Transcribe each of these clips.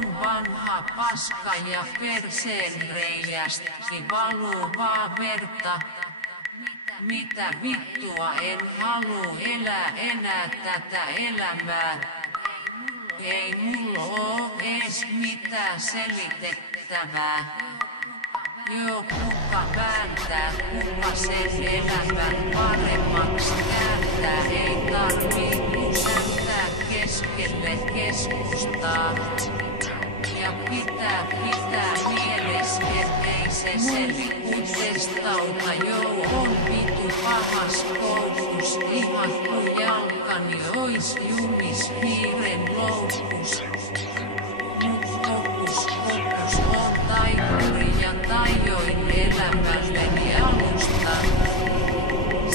on vanha paska ja perseen reiästä valuu vaan verta. Mitä vittua, en halua elää enää tätä elämää. Ei mulla oo ees mitään selitettävää. Joo, kuka vääntää, kuka sen elämän paremmaksi kääntää. Ei tarvii kusäntää keskelle keskustaa. Ja pitää mielessä, ettei se seliku testauta. Joo, on vitu pahas koulutus, ihan kun jalkani ois jumis hiiren loukus. Mut fokus on taikuri ja tajoin elämälleni alusta.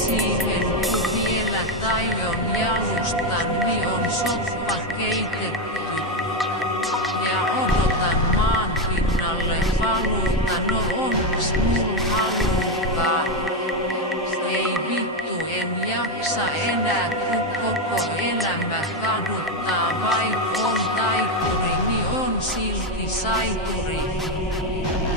Siihen kun vielä tajon jalustan, niin on soppa keitetty. Ja odotan maan pinnalle paluuta, no onks mul haluukaan. Ei vittu, en jaksa enää, kun koko elämä kaduttaa. Vaik on taikuri, niin on silti saituri.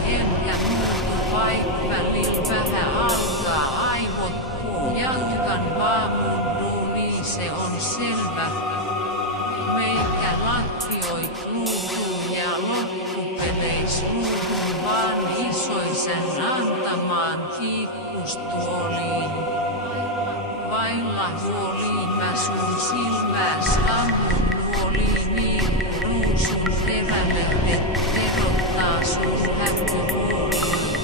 Enkä muutu, vaik välillä vähän alkaa aivot puu. Jatkan vaapun niin se on selvä. Meikä lattioi luuhun ja loppupeleis luuhun vaan isoisen antamaan kiikkustuoliin. Vailla huoliin mä sun silmääs ammun nuoliin niin ruusun terälle terottaa sun hättöhuoliin.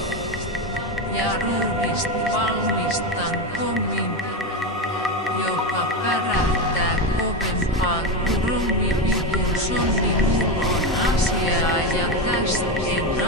Ja ruudist valmistan tomin, joka pärähtää kovempaan kuin rummivitun sonni. Mulla on asiaa ja tästä en